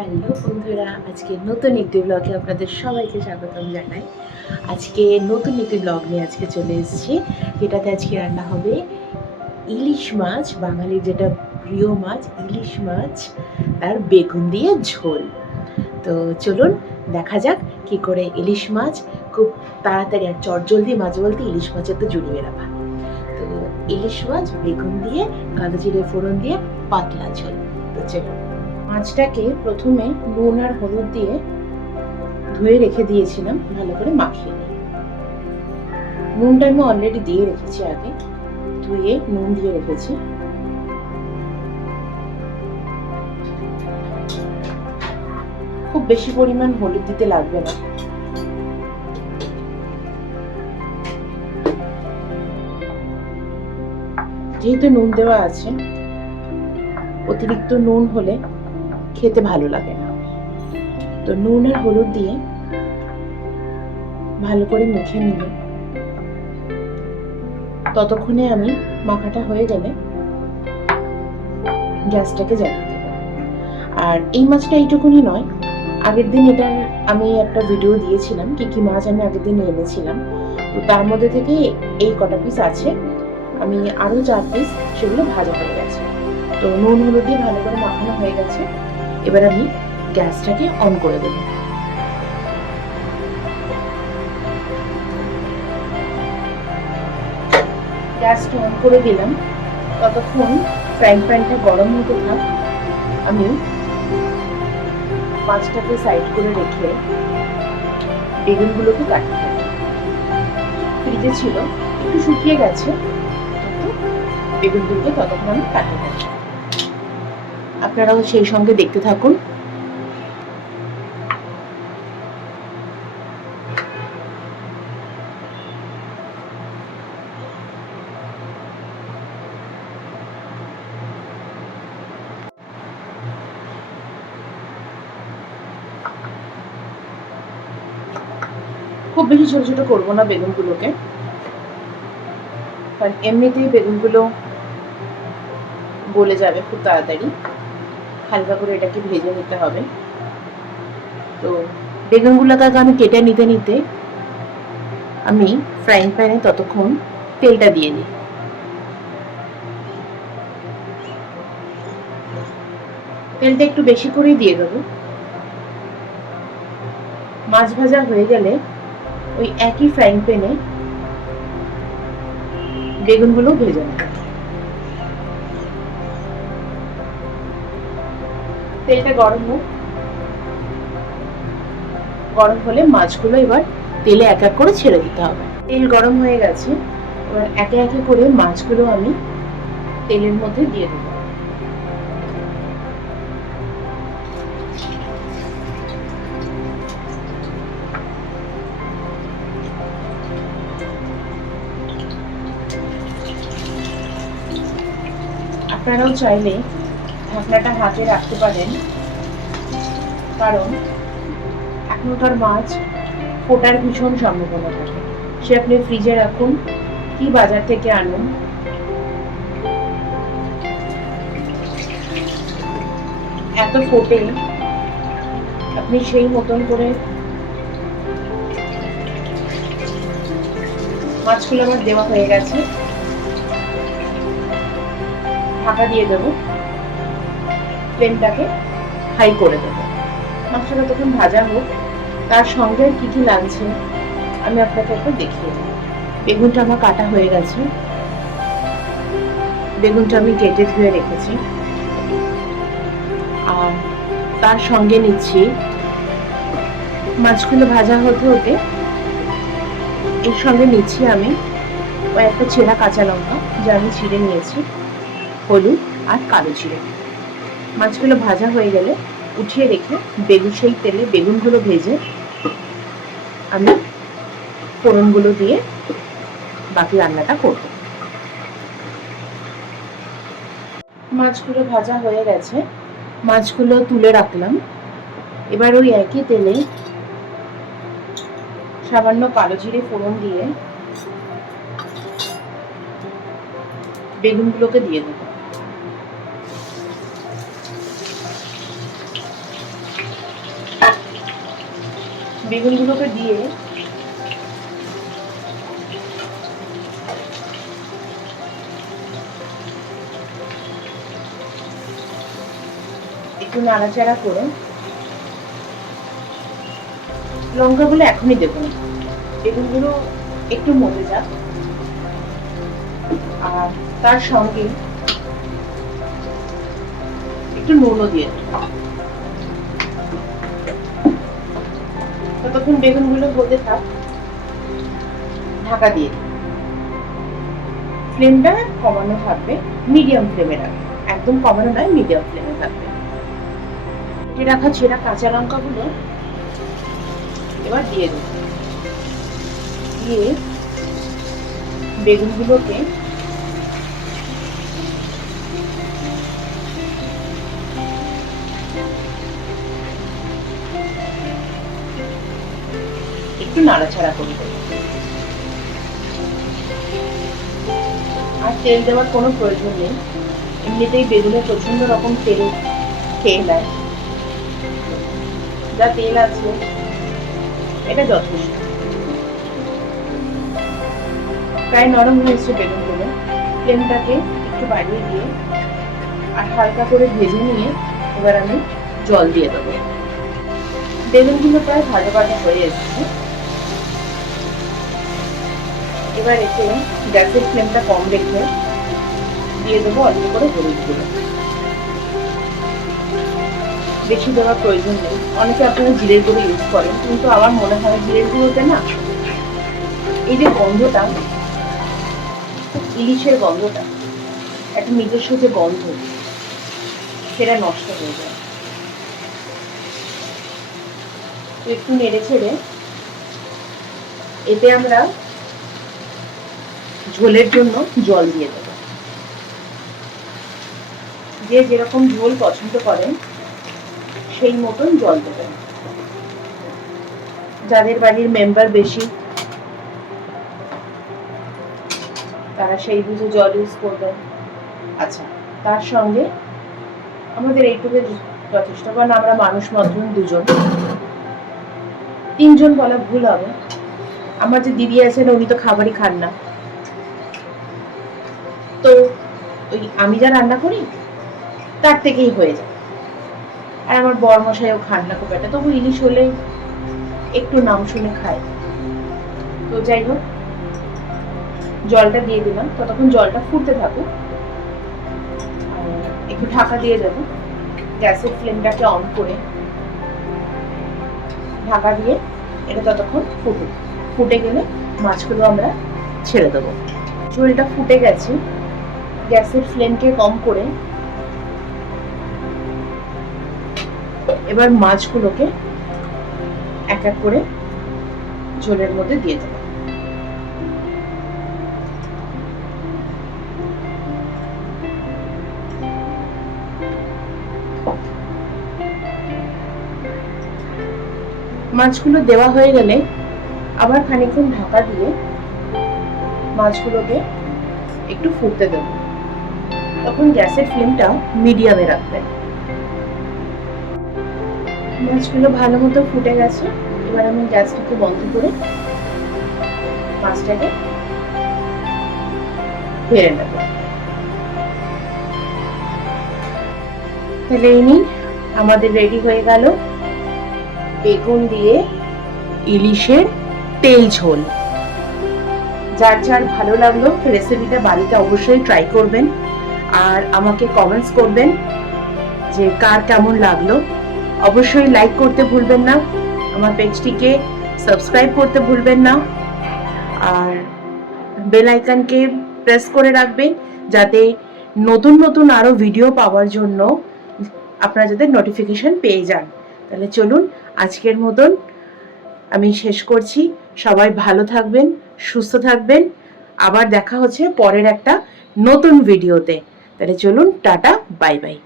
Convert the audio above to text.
Hello বন্ধুরা, আজকে নতুন একটি ব্লগে আপনাদের সবাইকে স্বাগতম জানাই। আজকে নতুন একটি ব্লগ নিয়ে আজকে চলে এসেছি, যেটাতে আজকে রান্না হবে ইলিশ মাছ, বাঙালির যেটা প্রিয় মাছ ইলিশ মাছ, তার বেগুন দিয়ে ঝোল। তো চলুন দেখা যাক কি করে ইলিশ মাছ খুব তাড়াতাড়ি, আর চটজলদি মাছ বলতে ইলিশ মাছের তো জুড়িয়ে রাখা। তো ইলিশ মাছ বেগুন দিয়ে কালো জিরে ফোড়ন দিয়ে পাতলা ঝোল। তো চলুন, মাছটাকে প্রথমে নুন আর হলুদ দিয়ে ধুয়ে রেখে দিয়েছিলাম, ভালো করে মাখিয়ে নিই। নুনটা আমি অলরেডি দিয়ে রেখেছি, আগে ধুয়ে নুন দিয়ে রেখেছি। খুব বেশি পরিমাণ হলুদ দিতে লাগবে না। যেহেতু নুন দেওয়া আছে, অতিরিক্ত নুন হলে খেতে ভালো লাগে না। তো নুন আর হলুদ দিয়ে ভালো করে মেখে নিলে, ততক্ষণে আমি মাখাটা হয়ে গেলে গ্যাসটাকে জ্বালিয়ে দেব। আর এই মাছটা এইটুকুনি নয়, আগের দিন এটার আমি একটা ভিডিও দিয়েছিলাম কি কি মাছ আমি আগের দিন এনেছিলাম। তো তার মধ্যে থেকে এই কটা পিস আছে, আমি আরো 4 পিস সেগুলো ভাজা হয়ে গেছে। তো নুন হলুদ দিয়ে ভালো করে মাখানো হয়ে গেছে। এবার আমি গ্যাসটাকে অন করে দেব। গ্যাসটা অন করে দিলাম, ততক্ষণ ফ্রাইং প্যানটা গরম হতে থাক। আমি মাছটাকে সাইড করে রেখে বেগুনগুলোকে কাটি। ফ্রিজে ছিল, একটু শুকিয়ে গেছে, কিন্তু বেগুনগুলোকে ততক্ষণ আমি কাটি নেব। আপনারাও সেই সঙ্গে দেখতে থাকুন। খুব বেশি ছোট ছোট করবো না বেগুনগুলোকে, কারণ এমনিতেই বেগুনগুলো গলে যাবে খুব তাড়াতাড়ি। হালকা করে এটাকে ভেজে নিতে হবে। তো বেগুনগুলোকে আমি কেটে নিতে নিতে আমি ফ্রাইং প্যানে ততক্ষণ তেলটা দিয়ে দিই। তেলটা একটু বেশি করেই দিয়ে দেবো। মাছ ভাজা হয়ে গেলে ওই একই ফ্রাইং প্যানে বেগুনগুলো ভেজে নেব। তেলটা গরম হোক, গরম হলে মাছগুলো এবার তেলে এক এক করে ছেড়ে দিতে হবে। তেল গরম হয়ে গেছে, এবার একে একে করে মাছগুলো আমি তেলের মধ্যে দিয়ে দেব। আপনারাও চাইলে ঢাকনাটা হাতে রাখতে পারেন, কারণ এখনকার মাছ ফোটার ভীষণ সম্ভাবনা থাকে। সে আপনি ফ্রিজে রাখুন কি বাজার থেকে আনুন, এত ফোটে। আপনি সেই মতন করে মাছগুলো আমার দেওয়া হয়ে গেছে, ঢাকা দিয়ে দেবো, ফ্লেমটাকে হাই করে দেবো। মাছটা তখন ভাজা হোক, তার সঙ্গে কি কি লাগছে আমি আপনাকে একটু দেখিয়ে দিই। বেগুনটা আমার কাটা হয়ে গেছে, বেগুনটা আমি কেটে ধুয়ে রেখেছি। আর তার সঙ্গে নিচ্ছি, মাছগুলো ভাজা হতে হতে এর সঙ্গে নিচ্ছি আমি ওই একটা ছেঁড়া কাঁচা লঙ্কা, যা আমি ছিঁড়ে নিয়েছি, হলুদ আর কালো জিরে। মাছগুলো ভাজা হয়ে গেলে উঠিয়ে রেখে সেই তেলে বেগুনগুলো ভেজে আমি ফোড়নগুলো দিয়ে বাকি রান্নাটা করব। মাছগুলো ভাজা হয়ে গেছে, মাছগুলো তুলে রাখলাম। এবার ওই একই তেলে সামান্য কালো জিরে ফোড়ন দিয়ে বেগুনগুলোকে দিয়ে দেবো। বেগুনগুলোকে দিয়ে একটু নাড়াচাড়া করে, লঙ্কাগুলো এখনই দেবো না, বেগুনগুলো একটু মজে যাক। আর তার সঙ্গে একটু নুনও দিয়ে দেবো। ততক্ষণ বেগুনগুলো হতে থাক, ঢাকা দিয়ে ফ্লেমটা কমানো থাকবে, মিডিয়াম ফ্লেমে রাখবে, একদম কমানো নয়, মিডিয়াম ফ্লেমে থাকবে। রাখা ছেঁড়া কাঁচা লঙ্কাগুলো এবার দিয়ে দেব, দিয়ে বেগুনগুলোকে একটু নাড়াচাড়া করে দেব। আর তেল দেওয়ার কোনো প্রয়োজন নেই, এমনিতেই বেগুনে প্রচন্ড রকম তেল খেয়ে নেয়, যা তেল আছে এটা যথেষ্ট। প্রায় নরম হয়ে এসছে বেগুনগুলো, ফ্লেমটাকে একটু বাড়িয়ে দিয়ে আর হালকা করে ভেজে নিয়ে এবার আমি জল দিয়ে দেবো। বেগুনগুলো প্রায় ভাজা ভাজা হয়ে এসছে, এবার এতে গ্যাসের ফ্লেমটা কম রেখে দিয়ে দেবো অল্প করে হলুদ গুঁড়ো। বেশি দেওয়ার প্রয়োজন নেই, অনেকে আপনারা জিরের গুঁড়ো ইউজ করেন, কিন্তু আমার মনে হয় জিরের গুঁড়োতে না এই যে গন্ধটা, ইলিশের গন্ধটা, একটা নিজস্ব যে গন্ধ, সেটা নষ্ট হয়ে যায়। একটু নেড়ে ছেড়ে এতে আমরা ঝোলের জন্য জল দিয়ে দেব। যে যেরকম ঝোল পছন্দ করেন সেই মতন জল দেবেন। যাদের বাড়ির মেম্বার বেশি তারা সেই বুঝে জল ইউজ করবেন। আচ্ছা, তার সঙ্গে আমাদের এইটুকু যথেষ্ট, কারণ আমরা মানুষ মাত্র দুজন, তিনজন বলা ভুল হবে। আমার যে দিদি আছেন উনি তো খাবারই খান না, তো ওই আমি যা রান্না করি তার থেকেই হয়ে যায়। আর আমার বর মশাইও খান না খুব একটা, তবু ইলিশ হলে একটু নাম শুনে খায়। তো যাই হোক, জলটা দিয়ে দিলাম, ততক্ষণ জলটা ফুটতে থাকুক, একটু ঢাকা দিয়ে দেব। গ্যাসের ফ্লেমটাকে অন করে ঢাকা দিয়ে এটা ততক্ষণ ফুটুক। ফুটে গেলে মাছগুলো আমরা ছেড়ে দেবো। ঝোলটা ফুটে গেছে, গ্যাসের ফ্লেমকে কম করে এবার মাছগুলোকে এক এক করে ঝোলের মধ্যে দিয়ে দেবো। মাছগুলো দেওয়া হয়ে গেলে আবার খানিকক্ষণ ঢাকা দিয়ে মাছগুলোকে একটু ফুটতে দেব। তখন গ্যাসের ফ্লেমটা মিডিয়ামে রাখবেন। মাছগুলো ভালো মতো ফুটে গেছে, এবার আমি গ্যাসটাকে বন্ধ করে মাছটাকে ভেড়ে নেব। তাহলে এই নিন, আমাদের রেডি হয়ে গেল বেগুন দিয়ে ইলিশের তেল ঝোল। যার যার ভালো লাগলো রেসিপিটা বাড়িতে অবশ্যই ট্রাই করবেন, আর আমাকে কমেন্টস করবেন যে কার কেমন লাগলো। অবশ্যই লাইক করতে ভুলবেন না, আমার পেজটিকে সাবস্ক্রাইব করতে ভুলবেন না, আর বেল আইকনকে প্রেস করে রাখবেন যাতে নতুন নতুন আরো ভিডিও পাওয়ার জন্য আপনারা যাতে নোটিফিকেশন পেয়ে যান। তাহলে চলুন, আজকের মতন আমি শেষ করছি। সবাই ভালো থাকবেন, সুস্থ থাকবেন, আবার দেখা হচ্ছে পরের একটা নতুন ভিডিওতে। তাহলে চলুন, টাটা, বাই বাই।